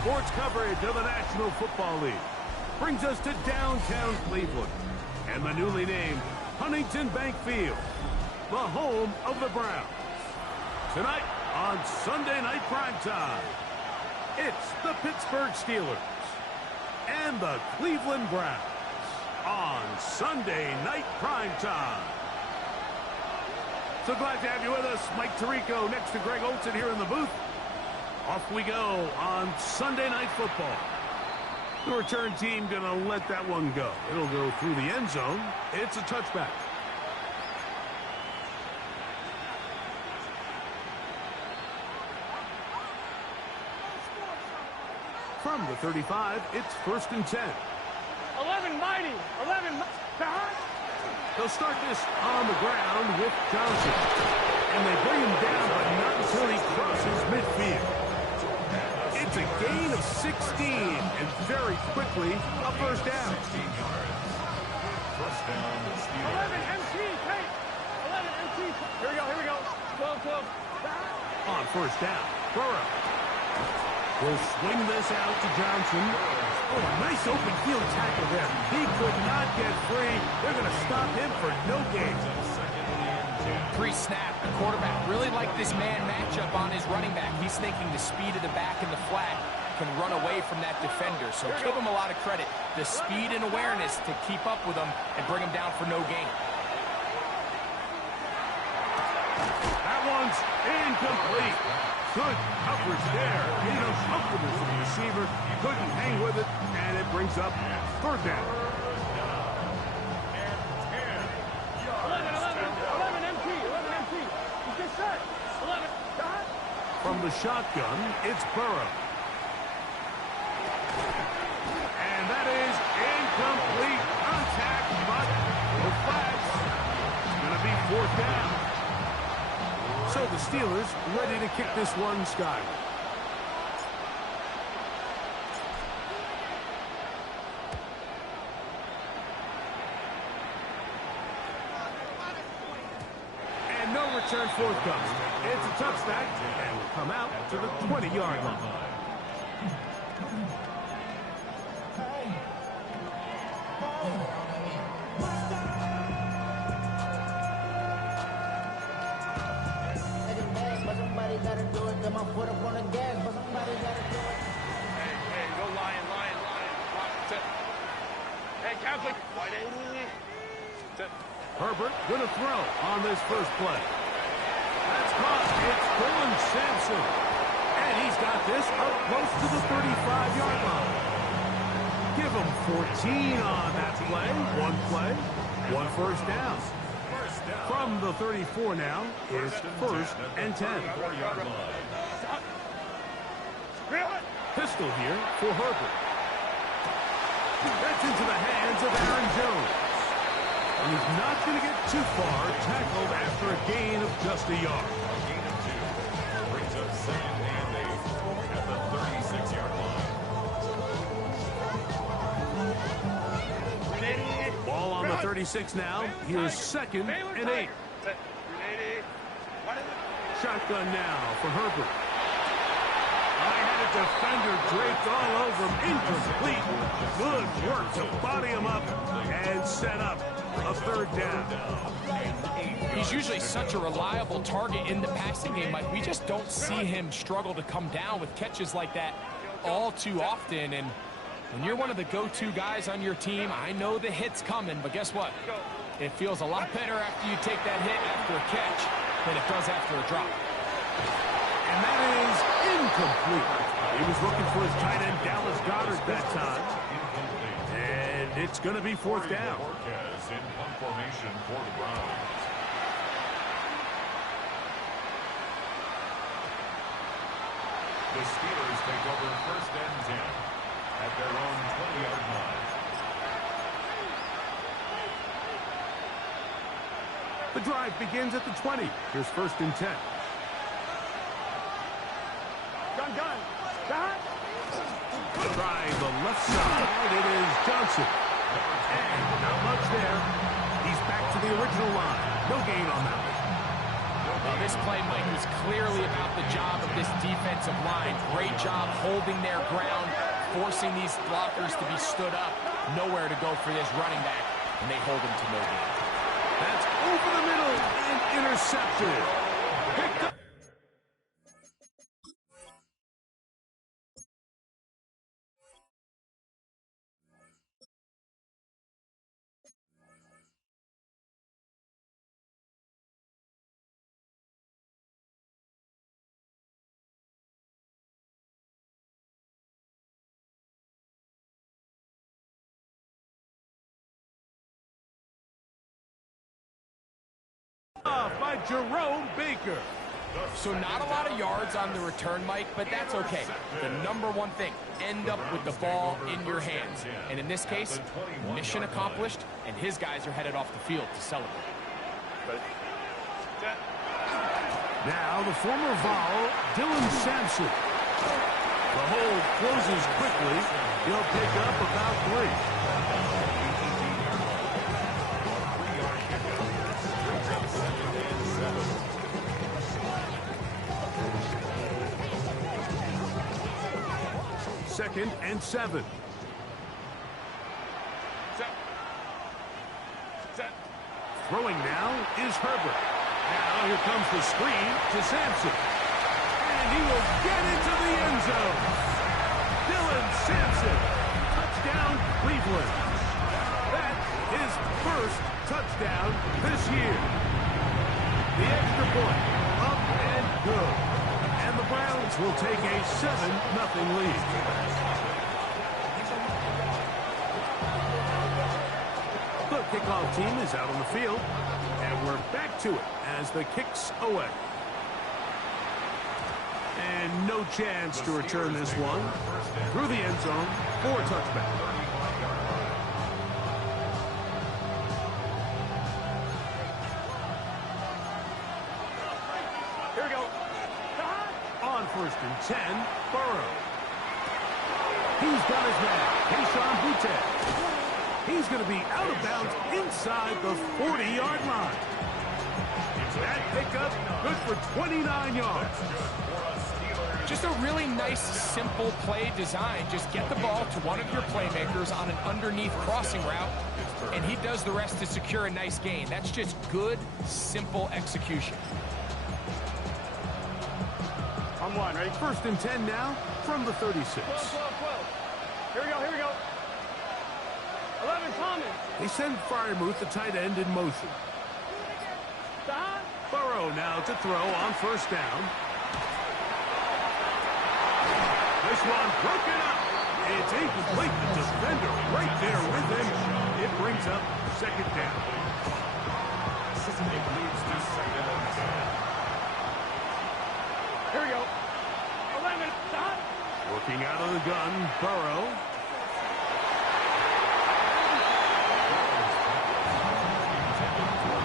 sports coverage of the National Football League brings us to downtown Cleveland and the newly named Huntington Bank Field, the home of the Browns. Tonight on Sunday Night Primetime, it's the Pittsburgh Steelers and the Cleveland Browns on Sunday Night Primetime. So glad to have you with us. Mike Tirico next to Greg Olsen here in the booth. Off we go on Sunday Night Football. The return team going to let that one go. It'll go through the end zone. It's a touchback. From the 35, it's 1st and 10. 11 mighty. 11 They'll start this on the ground with Johnson. And they bring him down, but not until he crosses midfield. It's a gain of 16, and very quickly, a first down. 11 MC, take. 11 MC. Here we go. 12. On first down, Burrow will swing this out to Johnson. Oh, a nice open field tackle there. He could not get free. They're going to stop him for no gain. Pre-snap, the quarterback really liked this man matchup on his running back. He's thinking the speed of the back and the flat can run away from that defender. So give him a lot of credit. The speed and awareness to keep up with him and bring him down for no gain. That one's incomplete. Good coverage there. Uncomfortable for the receiver. Couldn't hang with it, and it brings up third down. 11 MC. He's just set. 11. From the shotgun, it's Burrow. And that is incomplete contact, but the flag's going to be fourth down. So the Steelers ready to kick this one skyward. And no return forthcoming. It's a touchback, and will come out to the 20-yard line. Herbert with a throw on this first play. That's caught. It's Dylan Sampson. And he's got this up close to the 35-yard line. Give him 14 on that play. One first down. From the 34 now, it's 1st and 10. Pistol here for Herbert. That's into the hands of Aaron Jones. And he's not going to get too far, tackled after a gain of just a yard. Brings up 2nd and 8 at the 36-yard line. Ball on the 36 now. Here's 2nd and 8. Shotgun now for Herbert. I had a defender draped all over him. Incomplete. Good work to body him up and set up a third down. He's usually such a reliable target in the passing game. Like, we just don't see him struggle to come down with catches like that all too often. And when you're one of the go-to guys on your team, I know the hit's coming, but guess what? It feels a lot better after you take that hit after a catch than it does after a drop. And that is incomplete. He was looking for his tight end, Dallas Goedert, that time. And it's going to be fourth down. Marquez in punt formation for the Browns. The Steelers take over 1st and 10 at their own 20-yard line. The drive begins at the 20. Here's 1st and 10. Gun. Try the left side. It is Johnson. And not much there. He's back to the original line. No gain on that one. Well, this play, Mike, was clearly about the job of this defensive line. Great job holding their ground, forcing these blockers to be stood up. Nowhere to go for this running back, and they hold him to no gain. That's over the middle and intercepted. Picked up. Off by Jerome Baker. So not a lot of yards on the return, Mike, but that's okay. The number one thing, end up with the ball in your hands. And in this case, mission accomplished, and his guys are headed off the field to celebrate. Now the former Vol, Dylan Sampson. The hold closes quickly. He'll pick up about 3. Second and 7. Throwing now is Herbert. Now here comes the screen to Sampson. And he will get into the end zone. Dylan Sampson. Touchdown, Cleveland. That is first touchdown this year. The extra point. Up and good. And the Browns will take a 7-0 lead. The kickoff team is out on the field, and we're back to it as the kick's away. And no chance to return this one. Through the end zone for a touchback. Here we go. On first and 10, Burrow. He's got his man, Kayshon Boutte. He's going to be out of bounds inside the 40-yard line. That pickup good for 29 yards. Just a really nice, simple play design. Just get the ball to one of your playmakers on an underneath crossing route, and he does the rest to secure a nice gain. That's just good, simple execution. On one, ready? First and 10 now from the 36. 12. Here we go. 11, Thomas. They send Freiermuth, the tight end, in motion. Burrow now to throw on first down. This one broken up. It's incomplete. The defender right there with him. It brings up second down. Here we go. 11, stop. Working out of the gun, Burrow.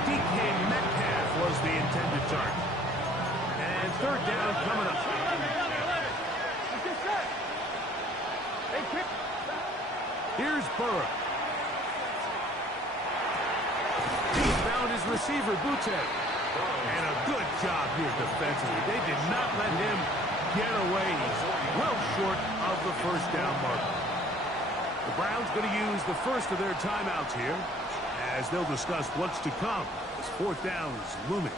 DK Metcalf was the intended target. And third down coming up. 11. Hey, quick. Here's Burrow. He found his receiver, Boutte. And a good job here defensively. They did not let him get away. He's well short of the first down marker. The Browns going to use the first of their timeouts here as they'll discuss what's to come as fourth down is looming.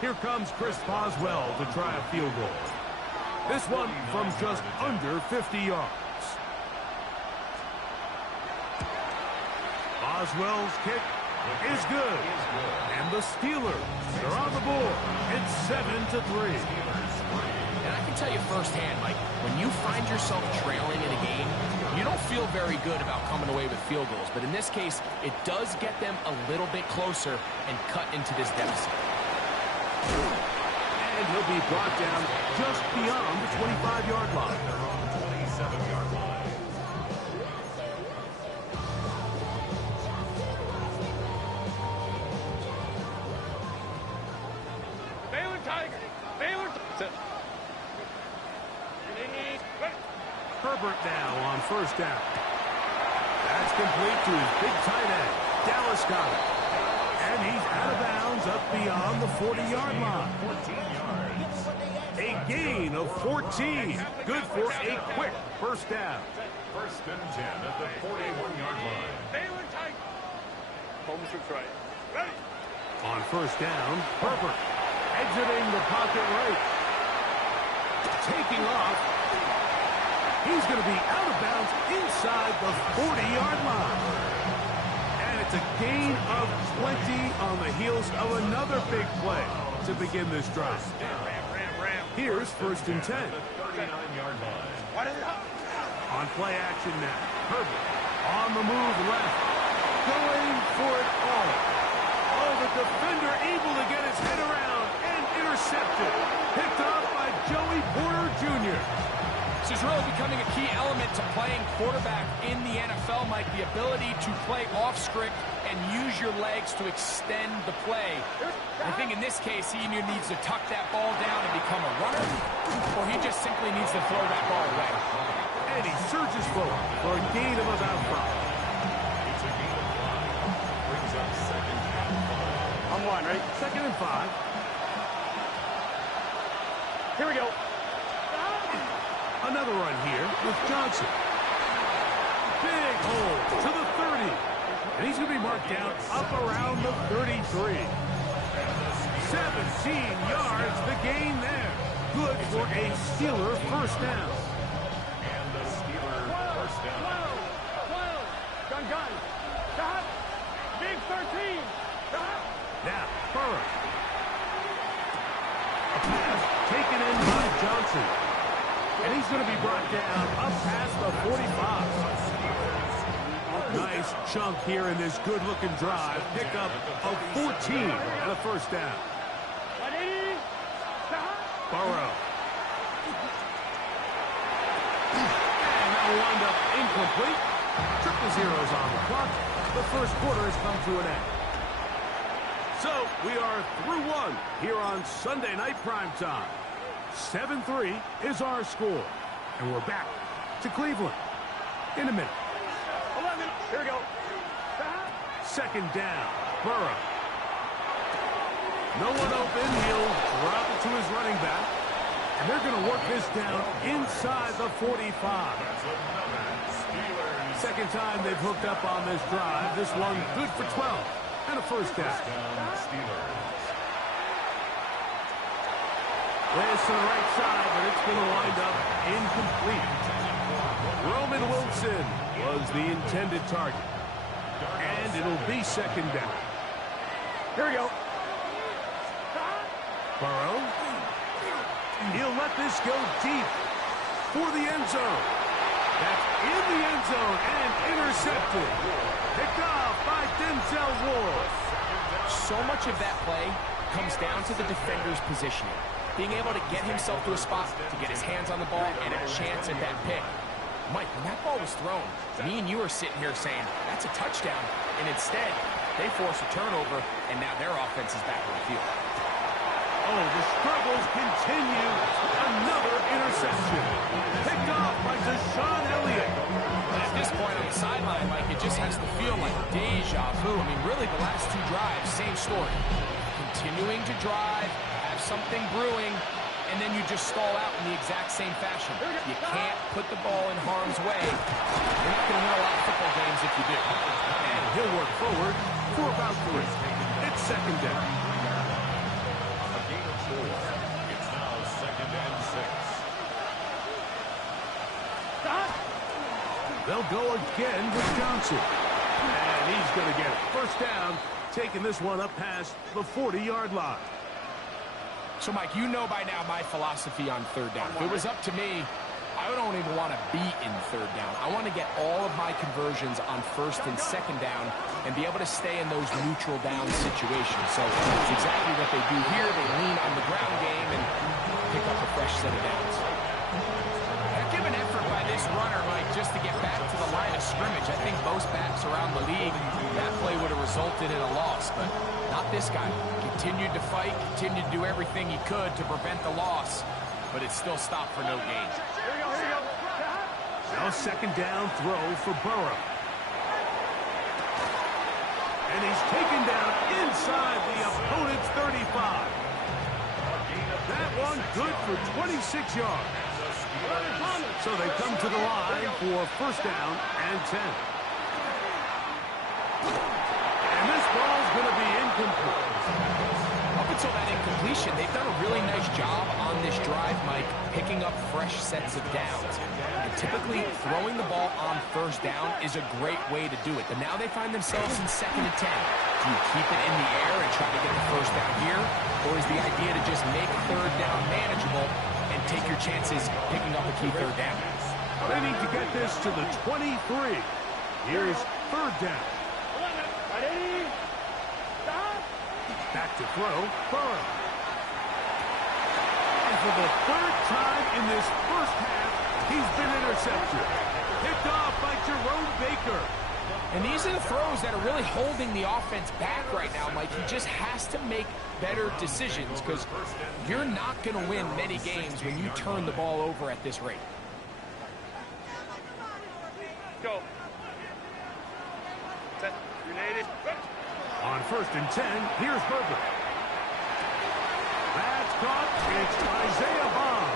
Here comes Chris Boswell to try a field goal. This one from just under 50 yards. Boswell's kick is good. And the Steelers are on the board. It's 7-3. And I can tell you firsthand, Mike, when you find yourself trailing in a game, you don't feel very good about coming away with field goals. But in this case, it does get them a little bit closer and cut into this deficit. And he'll be brought down just beyond the 25-yard line. 27-yard line. Baylor Tiger. Baylor. Herbert now on first down. That's complete to his big tight end, Dallas Goedert. And he's out of bounds up beyond on the 40-yard line. 14 yards. A gain of 14. Good for a quick first down. First and 10 at the 41-yard line. Baylor tight. Home strips right. Ready. On first down, Herbert exiting the pocket right. Taking off. He's going to be out of bounds inside the 40-yard line. And it's a gain of 20 on the heels of another big play to begin this drive. Here's first and 10. 39-yard line. On play action now. Herbert on the move left. Going for it all. Oh, the defender able to get his head around and intercepted. Picked up by Joey Porter Jr. This is really becoming a key element to playing quarterback in the NFL, Mike. The ability to play off script and use your legs to extend the play. I think in this case, he either needs to tuck that ball down and become a runner, or he just simply needs to throw that ball away. And he surges forward for a gain of about 5. It's a gain of 5. Brings up second and 5. I'm one, right? Second and 5. Here we go. Another run here with Johnson. Big hole to the 30. And he's going to be marked down up around the 33. 17 yards, the gain there. Good for a Steeler first down. And the Steeler first down. Gun. Stop. Big 13. Stop. Now, Burrow. A pass taken in by Johnson. And he's going to be brought down up past the 45. Nice chunk here in this good-looking drive. Pickup of 14 and a first down. Burrow. And that'll wind up incomplete. Triple zeros on the clock. The first quarter has come to an end. So we are through one here on Sunday Night Primetime. 7-3 is our score. And we're back to Cleveland in a minute. 11. Here we go. Second down. Burrow. No one open. He'll drop it to his running back. And they're going to work this down inside the 45. Second time they've hooked up on this drive. This one good for 12 and a first down. This to the right side, but it's going to wind up incomplete. Roman Wilson was the intended target. And it'll be second down. Here we go. Burrow. He'll let this go deep for the end zone. That's in the end zone and intercepted. Picked off by Denzel Ward. So much of that play comes down to the defender's positioning. Being able to get himself to a spot, to get his hands on the ball, and a chance at that pick. Mike, when that ball was thrown, me and you are sitting here saying, that's a touchdown. And instead, they force a turnover, and now their offense is back on the field. Oh, the struggles continue. Another interception. Picked off by Deshaun Elliott. At this point on the sideline, Mike, it just has to feel like deja vu. I mean, really, the last two drives, same story. Continuing to drive, have something brewing, and then you just stall out in the exact same fashion. You can't put the ball in harm's way. You're not going to win a lot of football games if you do. And he'll work forward for about 3. It's second down. A gain of 4. It's now second and 6. They'll go again with Johnson. And he's going to get it. First down, taking this one up past the 40-yard line. So, Mike, you know by now my philosophy on third down. If it was up to me, I don't even want to be in third down. I want to get all of my conversions on first and second down and be able to stay in those neutral down situations. So it's exactly what they do here. They lean on the ground game and pick up a fresh set of downs. Heck of an effort by this runner, Mike, just to get back to the line of scrimmage. I think most backs around the league, that play would have resulted in a loss, but not this guy. Continued to fight, continued to do everything he could to prevent the loss, but it still stopped for no gain. Here we go. Now second down throw for Burrow. And he's taken down inside the opponent's 35. good for 26 yards. So they come to the line for first down and 10. And this ball's going to be incomplete. Up until that incompletion, they've done a really nice job on this drive, Mike, picking up fresh sets of downs. And typically, throwing the ball on first down is a great way to do it. But now they find themselves in 2nd and 10. Do you keep it in the air and try to get the first down here? Or is the idea to just make third down manageable and take your chances picking up a key third down? They need to get this to the 23. Here's third down. Ready? Stop. Back to throw, Burrow. And for the third time in this first half, he's been intercepted. Picked off by Jerome Baker. And these are the throws that are really holding the offense back right now, Mike. He just has to make better decisions because you're not going to win many games when you turn the ball over at this rate. Go. Set. Grenade. On 1st and 10, here's Herbert. That's caught. It's Isaiah Bond.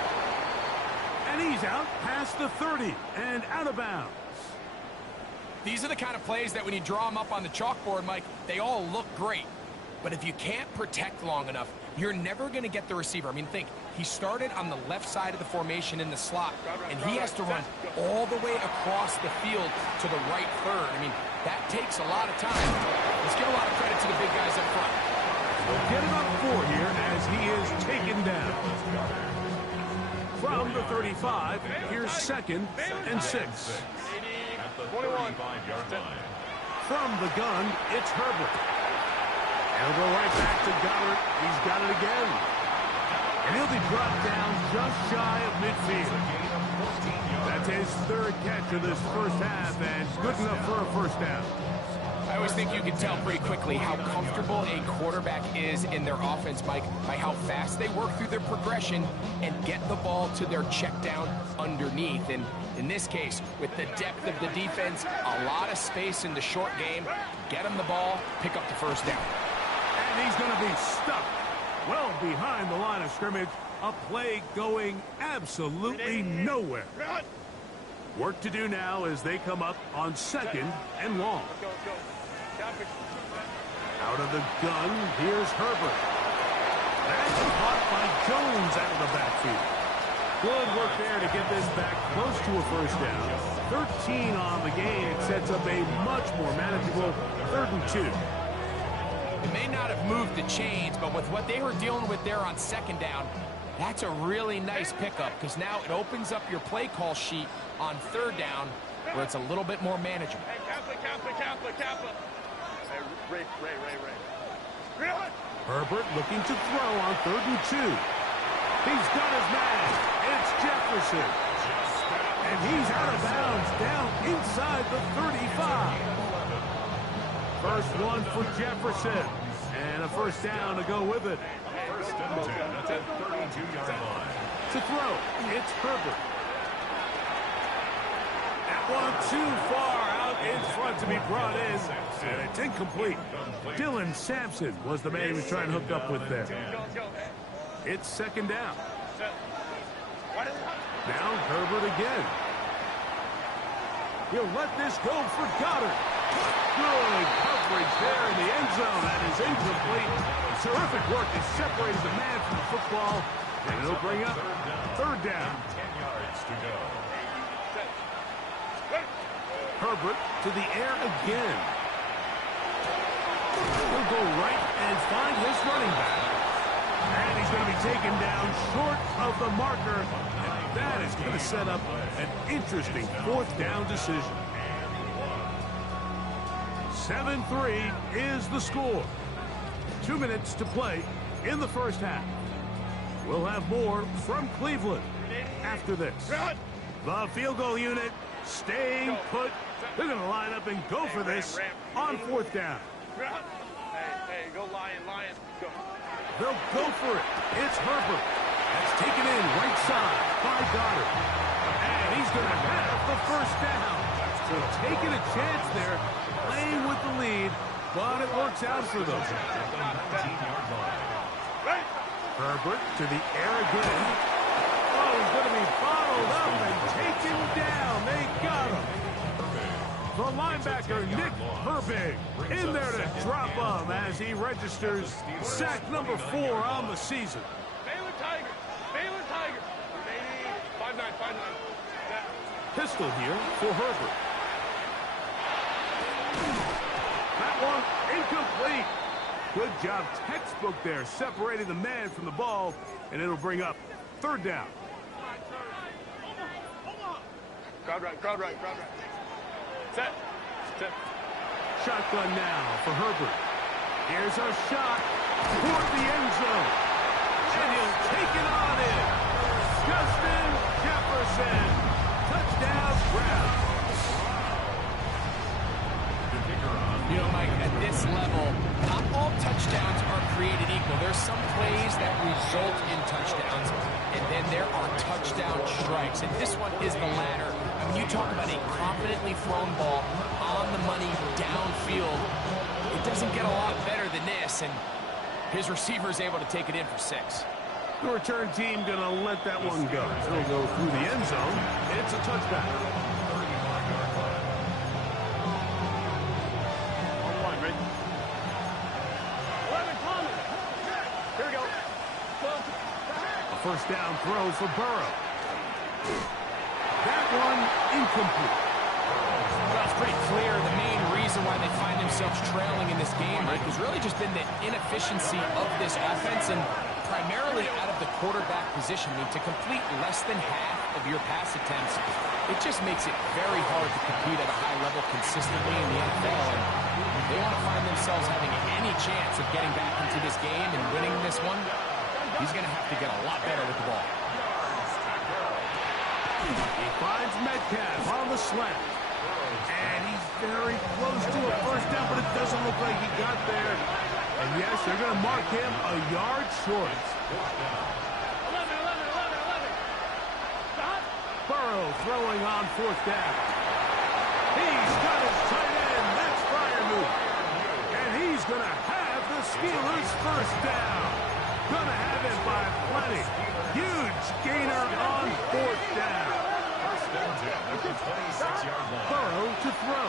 And he's out past the 30 and out of bounds. These are the kind of plays that when you draw them up on the chalkboard, Mike, they all look great. But if you can't protect long enough, you're never going to get the receiver. I mean, think, he started on the left side of the formation in the slot, and he has to run all the way across the field to the right third. I mean, that takes a lot of time. Let's give a lot of credit to the big guys up front. They'll get him up 4 here as he is taken down. From the 35, here's 2nd and 6. 21. From the gun, it's Herbert. And he'll go right back to Goddard. He's got it again. And he'll be brought down just shy of midfield. That's his 3rd catch of this first half, and good enough for a first down. I always think you can tell pretty quickly how comfortable a quarterback is in their offense, Mike, by how fast they work through their progression and get the ball to their check down underneath. And in this case, with the depth of the defense, a lot of space in the short game, get him the ball, pick up the first down. And he's going to be stuck well behind the line of scrimmage. A play going absolutely nowhere. Work to do now as they come up on 2nd and long. Out of the gun, here's Herbert. That's caught by Jones out of the backfield. Good work there to get this back close to a first down. 13 on the game. It sets up a much more manageable 3rd and 2. It may not have moved the chains, but with what they were dealing with there on 2nd down, that's a really nice pickup because now it opens up your play call sheet on 3rd down where it's a little bit more manageable. Hey, Kappa. Hey, Ray. Herbert looking to throw on 3rd and 2. He's got his man. It's Jefferson. And he's out of bounds down inside the 35. First one for Jefferson. And a first down to go with it. First and 10 at the 32-yard line. To throw, it's Herbert. That one too far out in front to be brought in. And it's incomplete. Dylan Sampson was the man he was trying to hook up with there. It's 2nd down. Now Herbert again. He'll let this go for Goddard. Good coverage there in the end zone. That is incomplete. Terrific work to separate the man from the football. And it'll bring up 3rd down. 10 yards to go. Herbert to the air again. He'll go right and find his running back. And he's going to be taken down short of the marker. And that is going to set up an interesting 4th down decision. 7-3 is the score. 2 minutes to play in the first half. We'll have more from Cleveland after this. The field goal unit staying put. They're going to line up and go for this on 4th down. Hey, go Lion, go. They'll go for it. It's Herbert. That's taken in right side by Goddard. And he's going to have the first down. So taking a chance there, playing with the lead, but it works out for them. Herbert to the air again. Oh, he's going to be bottled up and taken down. They got him. The linebacker, Nick Herbig, in there to drop him as he registers sack number 4 on the season. Baylor Tiger. Baylor Tiger. 5'9", 5'9". Pistol here for Herbert. That one incomplete. Good job, textbook there, separating the man from the ball, and it'll bring up 3rd down. Crowd right, crowd right, crowd right. Set. Set. Shotgun now for Herbert. Here's a shot toward the end zone. And he'll take it on in. Justin Jefferson. Touchdown, Browns. You know, Mike, at this level, not all touchdowns are created equal. There's some plays that result in touchdowns, and then there are touchdown strikes. And this one is the latter. I mean, you talk about a confidently thrown ball on the money downfield. It doesn't get a lot better than this, and his receiver is able to take it in for 6. The return team going to let that one go. It'll go through the end zone. It's a touchback. First down throw for Burrow. That one incomplete. Well, it's pretty clear the main reason why they find themselves trailing in this game, Mike, has really just been the inefficiency of this offense and primarily out of the quarterback position. I mean, to complete less than half of your pass attempts, it just makes it very hard to compete at a high level consistently in the NFL. And they want to find themselves having any chance of getting back into this game and winning this one. He's going to have to get a lot better with the ball. He finds Metcalf on the slant. And he's very close to a first down, but it doesn't look like he got there. And yes, they're going to mark him a yard short. 11. Stop. Burrow throwing on 4th down. He's got his tight end. That's Freiermuth. And he's going to have the Steelers' first down. Gonna have it by plenty. Huge gainer on 4th down. First down, 26-yard line. Burrow to throw.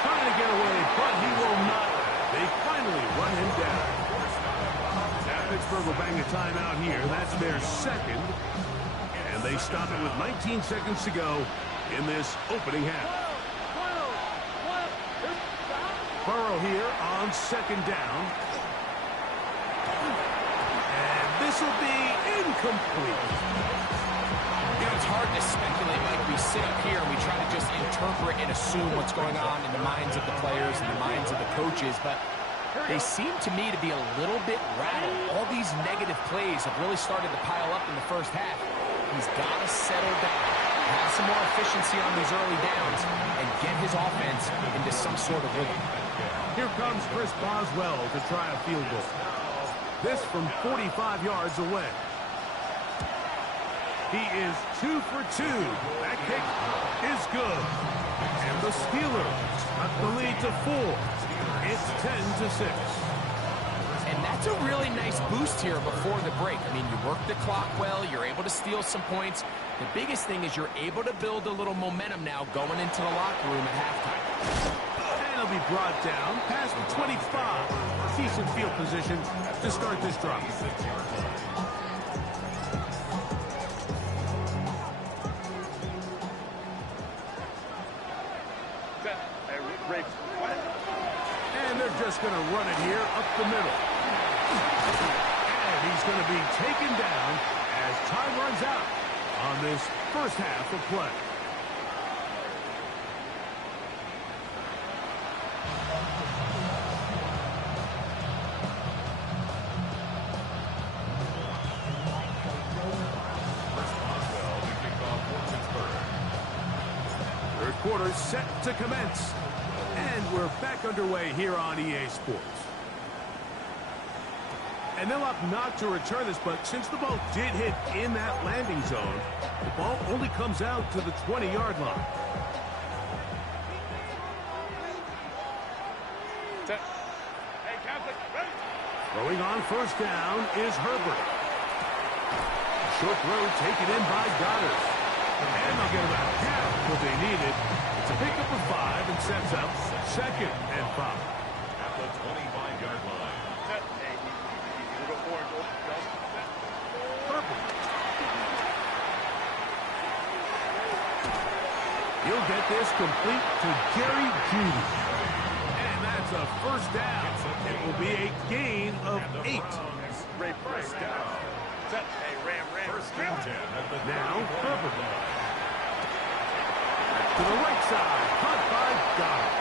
Trying to get away, but he will not. They finally run him down. Now Pittsburgh will bang a timeout here. That's their 2nd. And they stop it with 19 seconds to go in this opening half. Burrow here on 2nd down. And this will be incomplete. You know, it's hard to speculate, Mike. We sit up here and we try to just interpret and assume what's going on in the minds of the players and the minds of the coaches, but they seem to me to be a little bit rattled. All these negative plays have really started to pile up in the first half. He's got to settle down, have some more efficiency on these early downs, and get his offense into some sort of rhythm. Here comes Chris Boswell to try a field goal. This from 45 yards away. He is 2 for 2. That kick is good. And the Steelers cut the lead to 4. It's 10-6. And that's a really nice boost here before the break. I mean, you work the clock well. You're able to steal some points. The biggest thing is you're able to build a little momentum now going into the locker room at halftime. He'll be brought down past the 25. Decent field position to start this drive. And they're just going to run it here up the middle. And he's going to be taken down as time runs out on this first half of play. Quarter set to commence. And we're back underway here on EA Sports. And they'll opt not to return this, but since the ball did hit in that landing zone, the ball only comes out to the 20-yard line. Set. Throwing on first down is Herbert. Short throw taken in by Goddard. And they'll get about half what they needed. It's a pickup of 5 and sets up 2nd and 5. At the 25-yard line. Herbert. He'll get this complete to Jerry Jeudy. And that's a first down. It will be a gain of 8. First down. First and 10 at the Now, 35-yard Herbert. line. To the right side, caught by Goddard.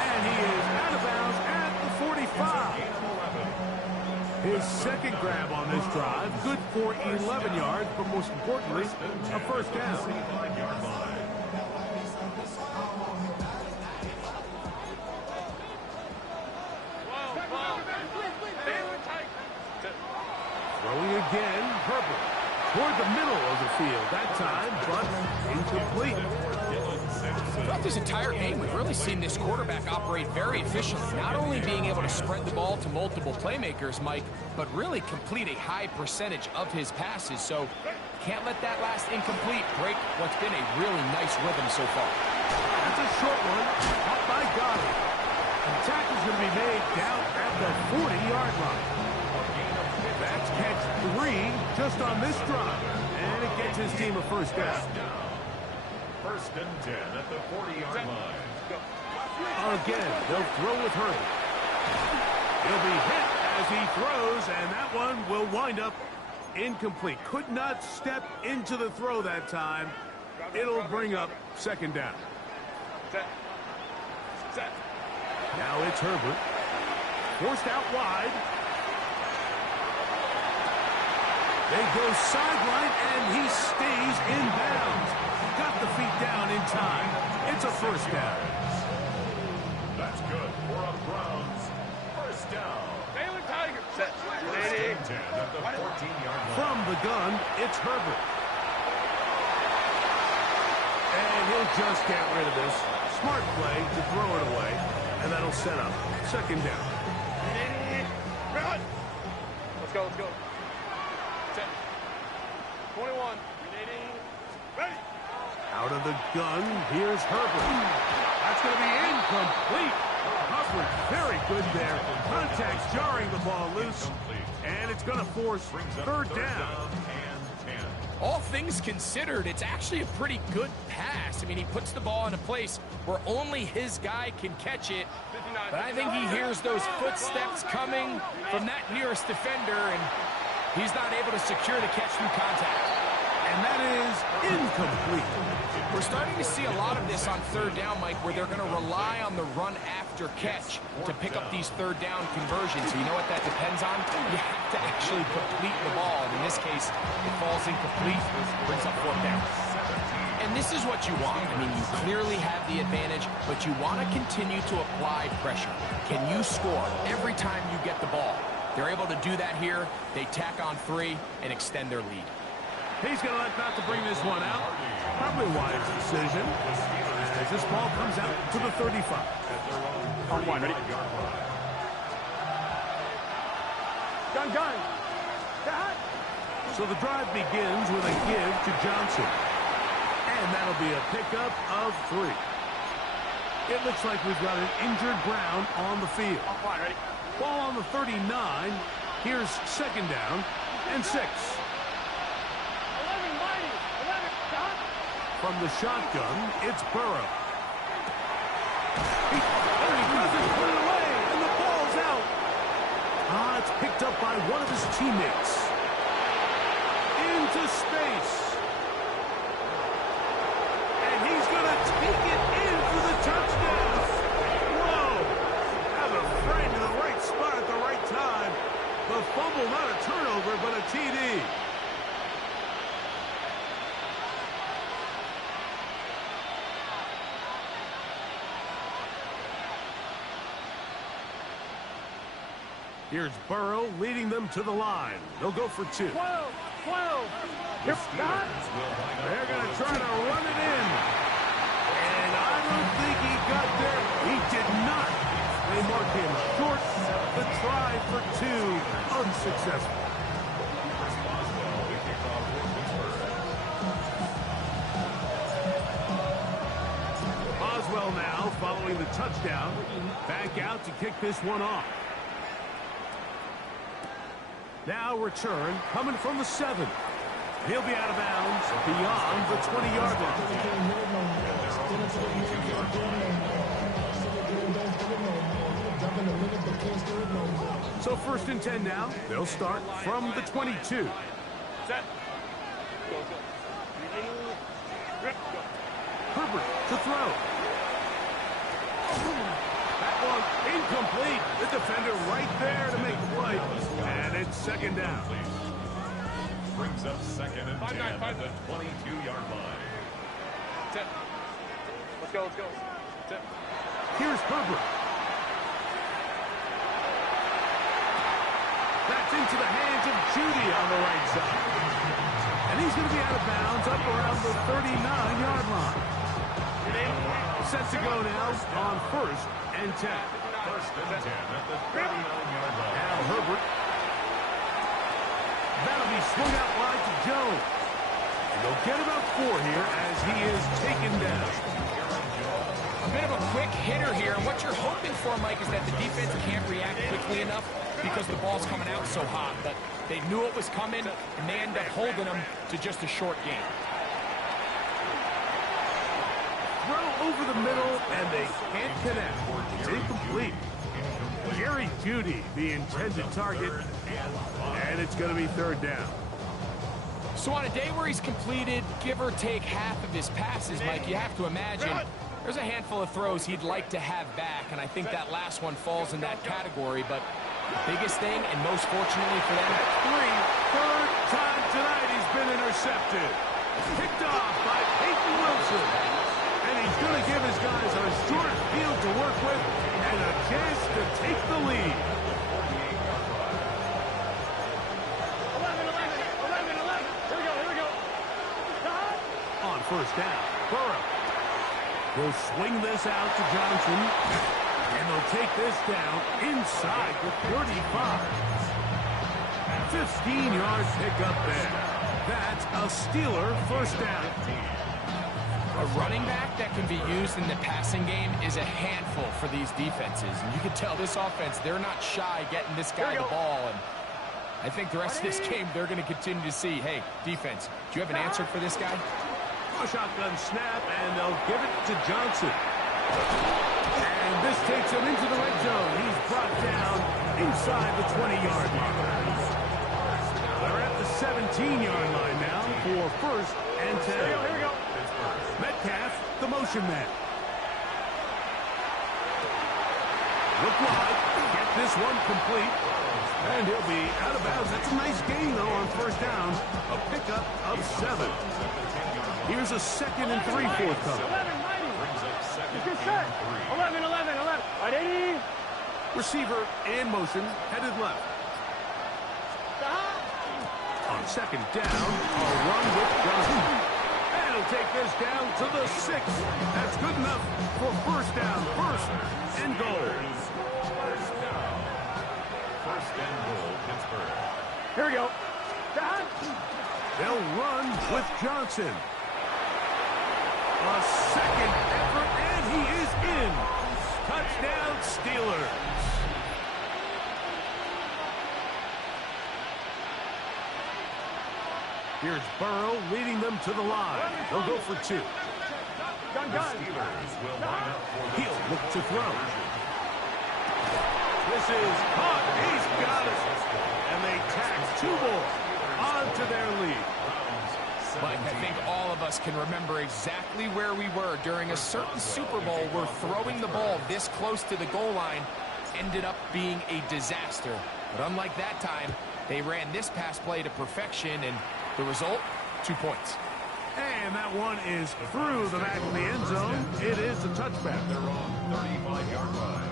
And he is out of bounds at the 45. Gain of 11. His second grab on this drive, good for 11 yards, but most importantly, a first down. 35-yard line. Throwing again, Herbert. Toward the middle of the field that time, but incomplete. Throughout this entire game, we've really seen this quarterback operate very efficiently, not only being able to spread the ball to multiple playmakers, Mike, but really complete a high percentage of his passes. So can't let that last incomplete break what's been a really nice rhythm so far. That's a short one, caught by Goddard. The tackle's going to be made down at the 40-yard line. That's catch 3 just on this drive, and it gets his team a first down. First and 10 at the 40-yard line. Again, they'll throw with Herbert. He'll be hit as he throws, and that one will wind up incomplete. Could not step into the throw that time. It'll bring up second down. Now it's Herbert. Forced out wide. They go sideline, and he stays in bounds. Got the feet down in time. It's a first down. That's good for a Browns first down. Baylor Tiger. Set. First and 10 at the 14-yard line. From the gun, it's Herbert. And he'll just get rid of this. Smart play to throw it away, and that'll set up second down. Run. Let's go, let's go. 21. Ready. Out of the gun, here's Herbert. That's going to be incomplete. Coverage very good there. Contact's jarring the ball loose, and it's going to force third down. And 10. All things considered, it's actually a pretty good pass. I mean, he puts the ball in a place where only his guy can catch it. But I think he hears those footsteps coming from that nearest defender, and he's not able to secure the catch through contact. And that is incomplete. We're starting to see a lot of this on third down, Mike, where they're going to rely on the run after catch to pick up these third down conversions. So you know what that depends on? You have to actually complete the ball. And in this case, it falls incomplete, brings up fourth down. And this is what you want. I mean, you clearly have the advantage, but you want to continue to apply pressure. Can you score every time you get the ball? They're able to do that here. They tack on 3 and extend their lead. He's going to elect not to bring this one out. Probably a wise decision as this ball comes out to the 35. On one, ready? Gun. Got. So the drive begins with a give to Johnson. And that'll be a pickup of 3. It looks like we've got an injured Brown on the field. On one, ready? Ball on the 39. Here's second down and 6. 11, mighty. 11, got. From the shotgun, it's Burrow. He doesn't put it away, and the ball's out. It's picked up by one of his teammates. Into space. And he's going to take it in for the touchdown. Whoa. Have a friend in the right spot at the right time. The fumble, not a turnover, but a TD. Here's Burrow leading them to the line. They'll go for 2. 12. Here, got. They're going to try to run it in. And I don't think he got there. He did not. They mark him short. The try for two, unsuccessful. Boswell now following the touchdown. Back out to kick this one off. Now return coming from the 7. He'll be out of bounds beyond the 20-yard line. So 1st and 10 now. They'll start from the 22. Set. Herbert to throw. That one incomplete. The defender right there to make the play. And it's 2nd down. Brings up 2nd and 10 at the 22-yard line. Set. Let's go. Set. Here's Herbert. That's into the hands of Judy on the right side. And he's going to be out of bounds up around the 39-yard line. Set to go now on 1st and 10. 1st and 10 at the 39-yard line. Now Herbert. That'll be swung out wide to Jones. And they'll get about 4 here as he is taken down. A bit of a quick hitter here, and what you're hoping for, Mike, is that the defense can't react quickly enough because the ball's coming out so hot. But they knew it was coming, and they end up holding them to just a short game. Throw over the middle, and they can't connect. It's incomplete. Jerry Jeudy, the intended target, and it's going to be 3rd down. So on a day where he's completed, give or take half of his passes, Mike, you have to imagine there's a handful of throws he'd like to have back, and I think that last one falls in that category. But the biggest thing, and most fortunately for them, 3rd time tonight he's been intercepted. Picked off by Peyton Wilson. And he's going to give his guys a short field to work with and a chance to take the lead. 11. Here we go. On 1st down, Burrow will swing this out to Johnson. And they'll take this down inside the 35. 15-yard pickup there. That's a Steeler 1st down. a running back that can be used in the passing game is a handful for these defenses. And you can tell this offense, they're not shy getting this guy the ball. And I think the rest of this game, they're going to continue to see, hey, defense, do you have an answer for this guy? A shotgun snap, and they'll give it to Johnson. And this takes him into the red zone. He's brought down inside the 20-yard line. They're at the 17-yard line now for 1st and 10. Here we go. Metcalf, the motion man. Look wide. Get this one complete. And he'll be out of bounds. That's a nice gain, though, on 1st down. A pickup of 7. Here's a 2nd and 3 forthcoming. 11. Right, 80. Receiver in motion, headed left. On 2nd down, a run with Johnson. And he'll take this down to the 6. That's good enough for 1st down. 1st and goal. 1st and goal, Pittsburgh. Here we go. They'll run with Johnson. A second effort, and he is in. Touchdown, Steelers. Here's Burrow leading them to the line. They'll go for 2. Gun. Steelers will line up for the He'll look to throw. This is caught. He's got it. And they tack 2 more onto their lead. Mike, I think all of us can remember exactly where we were during a certain Super Bowl where throwing the ball this close to the goal line ended up being a disaster. But unlike that time, they ran this pass play to perfection, and the result, 2 points. And that one is through the back of the end zone. It is a touchback. They're on 35-yard line.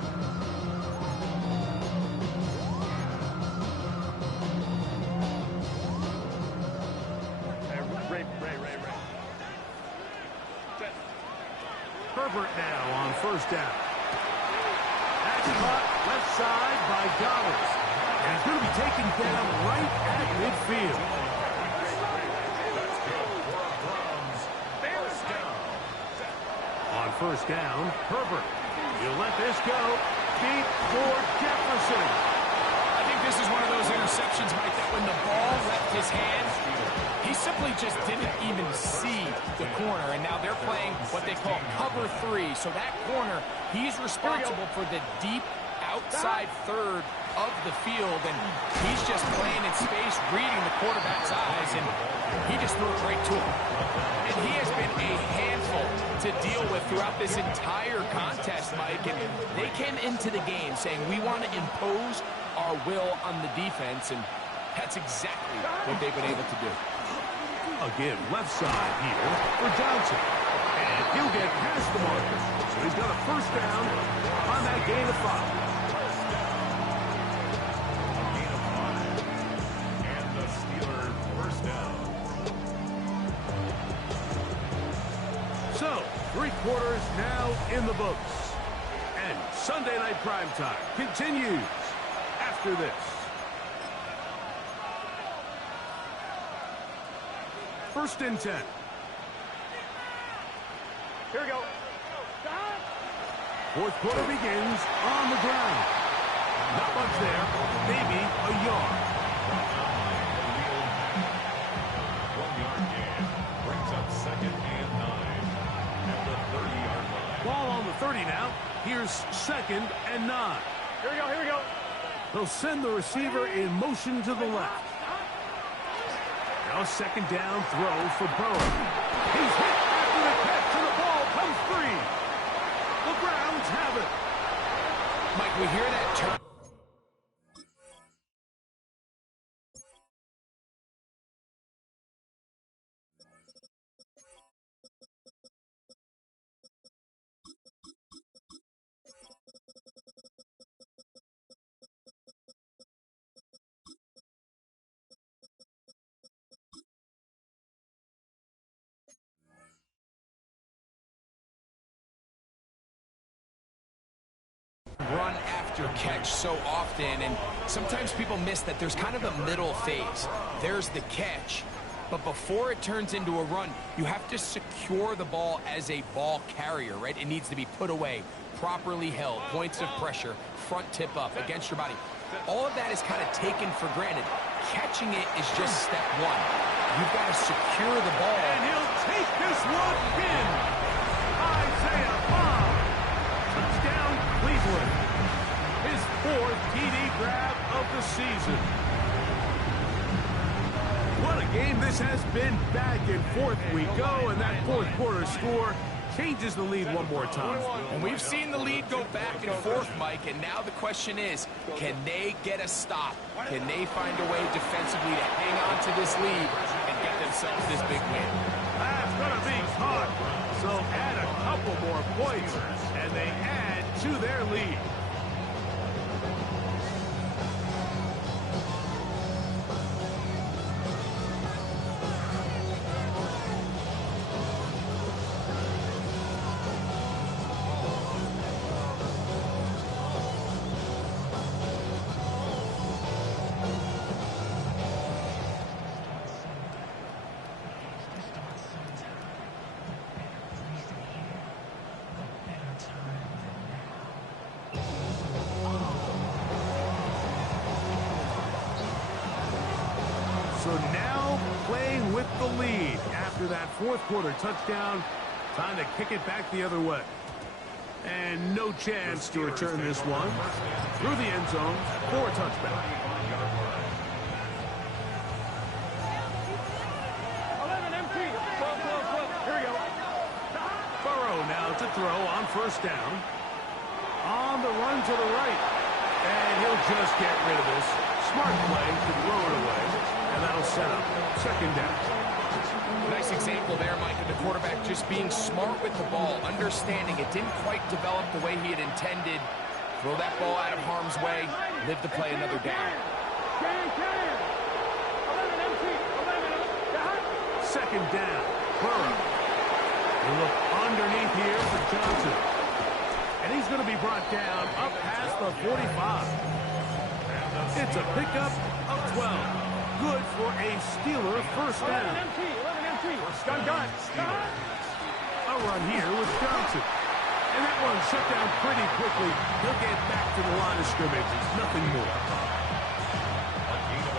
Herbert now on 1st down. That's caught left side by Goddard. And it's going to be taken down right at midfield. That's good for a Browns first down. On first down, Herbert. He'll let this go. Deep for Jefferson. I think this is one of those interceptions, Mike, that when the ball left his hands, he simply just didn't even see the corner, and now they're playing what they call cover 3. So that corner, he's responsible for the deep outside third of the field, and he's just playing in space, reading the quarterback's eyes, and he just threw it right to him. And he has been a handful to deal with throughout this entire contest, Mike, and they came into the game saying, we want to impose our will on the defense, and that's exactly what they've been able to do. Again, left side here for Johnson. And he'll get past the marker. So he's got a first down on that gain of 5. Gain of 5. And the Steelers first down. So, 3 quarters now in the books. And Sunday Night Primetime continues after this. First and 10. Here we go. Fourth quarter begins on the ground. Not much there, maybe a yard. 1-yard gain brings up 2nd and 9 at the 30-yard line. Ball on the 30 now. Here's 2nd and 9. Here we go, here we go. They'll send the receiver in motion to the left. Now 2nd down throw for Burrow. He's hit after the catch, and the ball comes free. The Browns have it. Mike, we hear that term. Run after catch so often, and sometimes people miss that there's kind of a middle phase. There's the catch, but before it turns into a run, you have to secure the ball as a ball carrier, right? It needs to be put away, properly held, points of pressure, front tip up against your body. All of that is kind of taken for granted. Catching it is just step 1. You've got to secure the ball. And he'll take this one in. Isaiah Bond. Touchdown, Cleveland. His 4th TD grab of the season. What a game this has been. Back and forth we go, and that 4th quarter score changes the lead one more time. And we've seen the lead go back and forth, Mike, and now the question is, can they get a stop? Can they find a way defensively to hang on to this lead and get themselves this big win? That's going to be caught. So add a couple more points, and they add to their lead. So now playing with the lead after that 4th quarter touchdown. Time to kick it back the other way. And no chance to return this one. Through the end zone for a touchback. 11 empty. 12, 12, 12. Here we go. Burrow now to throw on first down. On the run to the right. And he'll just get rid of this. Smart play to throw it away. And that'll set up 2nd down. Nice example there, Mike, of the quarterback just being smart with the ball, understanding it didn't quite develop the way he had intended. Throw that ball out of harm's way, live to play another down. 11 empty. 11. 2nd down. Burrow. They look underneath here for Johnson. And he's going to be brought down up past the 45. It's a pickup of 12. Good for a Steeler first down. 11 MT. Gun. A run here with Johnson. And that one shut down pretty quickly. He'll get back to the line of scrimmage. Nothing more.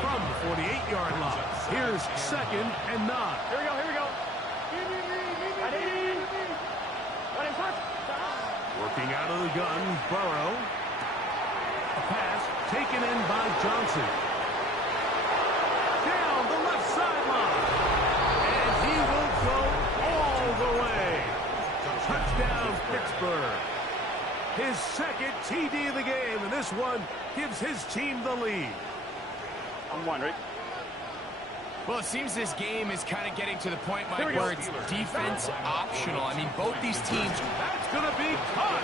From the 48-yard line, here's second and 9. Here we go. Working out of the gun, Burrow. A pass taken in by Johnson. Down the left sideline. And he will go all the way. Touchdown, Pittsburgh. His second TD of the game, and this one gives his team the lead. I'm one, right? Well, it seems this game is kind of getting to the point, Mike, where it's defense optional. I mean, both these teams. That's going to be caught.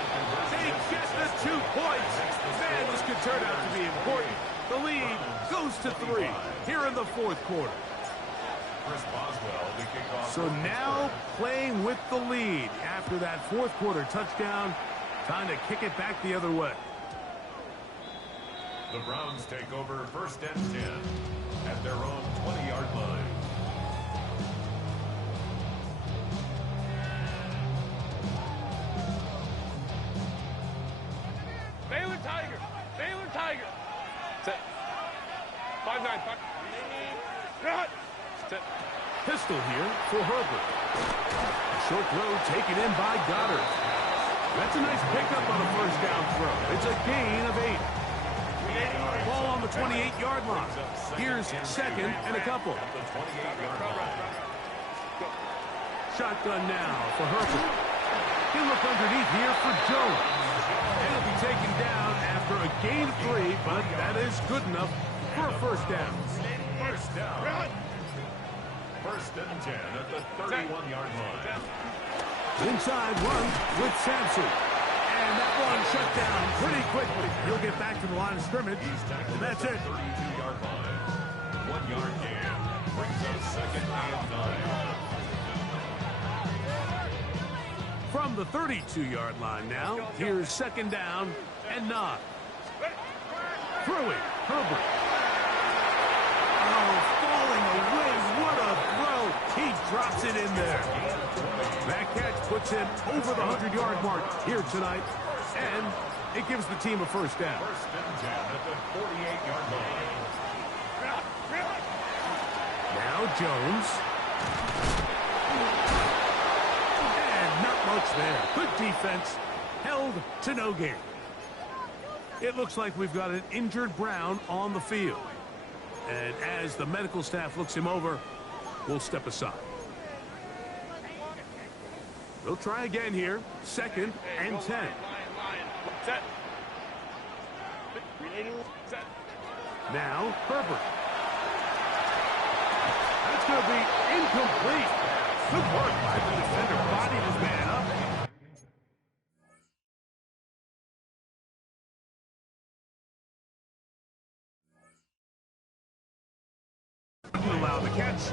They get the 2 points. Man, this could turn out to be important. The lead goes to 3 here in the fourth quarter. So now playing with the lead after that fourth quarter touchdown. Time to kick it back the other way. The Browns take over first and 10 at their own 20-yard line. Baylor Tiger. Set. 5-9. Cut. Set. Pistol here for Herbert. A short throw taken in by Goddard. That's a nice pickup on a first down throw. It's a gain of 8. Ball on the 28-yard line. Here's second and a couple. Shotgun now for Herbert. He'll look underneath here for Jones. And he'll be taken down after a gain of 3, but that is good enough for a first down. First and 10 at the 31-yard line. Inside run with Sampson. And that one shut down pretty quickly. He'll get back to the line of scrimmage. And that's it. 32-yard line. 1 yard gain. Brings up second and 9. From the 32-yard line now, here's second down and 9. Throwing, Herbert. Oh, falling away. What a throw. He drops it in there. That catch puts him over the 100-yard mark here tonight, and it gives the team a first down. First and 10 at the 48-yard line. Now Jones. And not much there. Good defense. Held to no gain. It looks like we've got an injured Brown on the field. And as the medical staff looks him over, we'll step aside. We'll try again here. Second and 10. Set. Now Herbert. That's going to be incomplete. Good work by the defender. Bodied his man up. Allow the catch.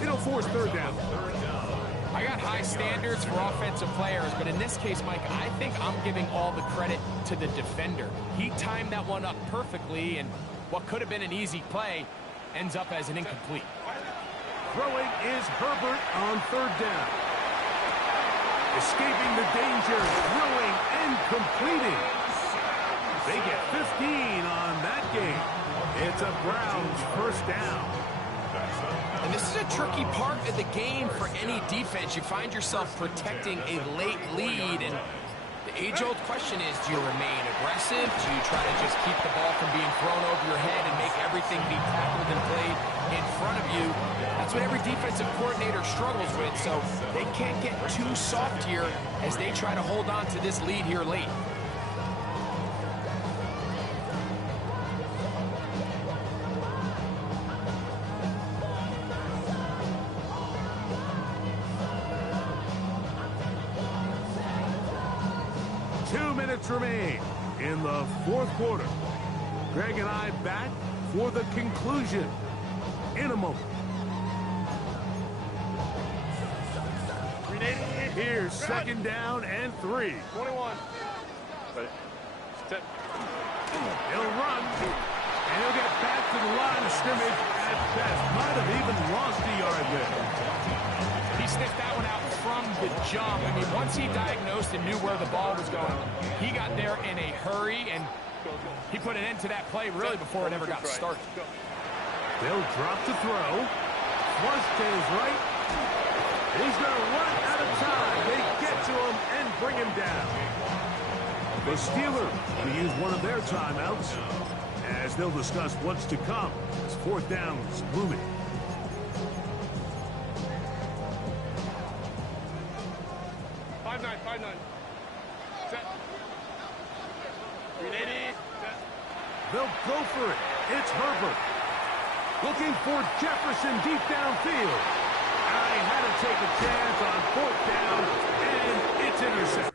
It'll force third down. I got high standards for offensive players, but in this case, Mike, I think I'm giving all the credit to the defender. He timed that one up perfectly, and what could have been an easy play ends up as an incomplete. Throwing is Herbert on third down. Escaping the danger, throwing and completing. They get 15 on that game. It's a Browns first down. And this is a tricky part of the game for any defense. You find yourself protecting a late lead, and the age-old question is, do you remain aggressive? Do you try to just keep the ball from being thrown over your head and make everything be tackled and played in front of you? That's what every defensive coordinator struggles with, so they can't get too soft here as they try to hold on to this lead here late. Remain in the fourth quarter. Greg and I back for the conclusion in a moment. Here's second down and 3. 21. Ready? Set. He'll run, and he'll get back to the line of scrimmage at best. Might have even lost a yard there. He sniffed that one out from the jump. I mean, once he diagnosed and knew where the ball was going, he got there in a hurry, and he put an end to that play really before it ever got started. They'll drop to throw. Flush to his right. He's going to run out of time. They get to him and bring him down. The Steelers will use one of their timeouts as they'll discuss what's to come as fourth downs looming. Five nine. Set. 380. Set. They'll go for it. It's Herbert. Looking for Jefferson deep downfield. I had to take a chance on fourth down, and it's intercepted.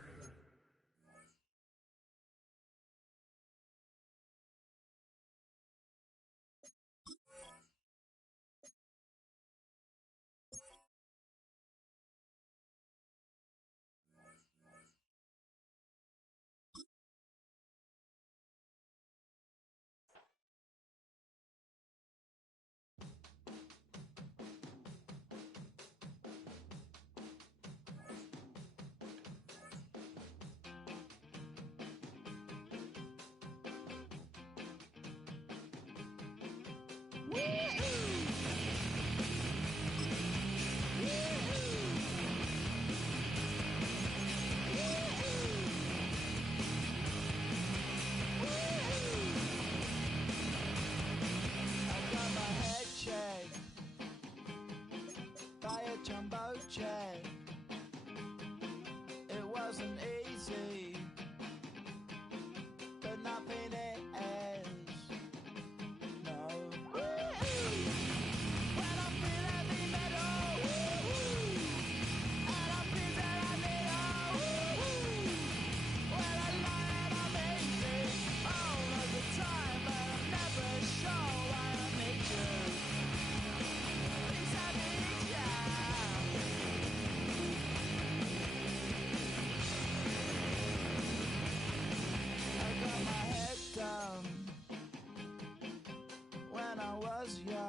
Jumbo jet. It wasn't easy, but nothing is. No. When I feel heavy metal, and I feel that I need when I lie and I'm easy all of the time, but I'm never sure why I need you. Things I need you. When I was young,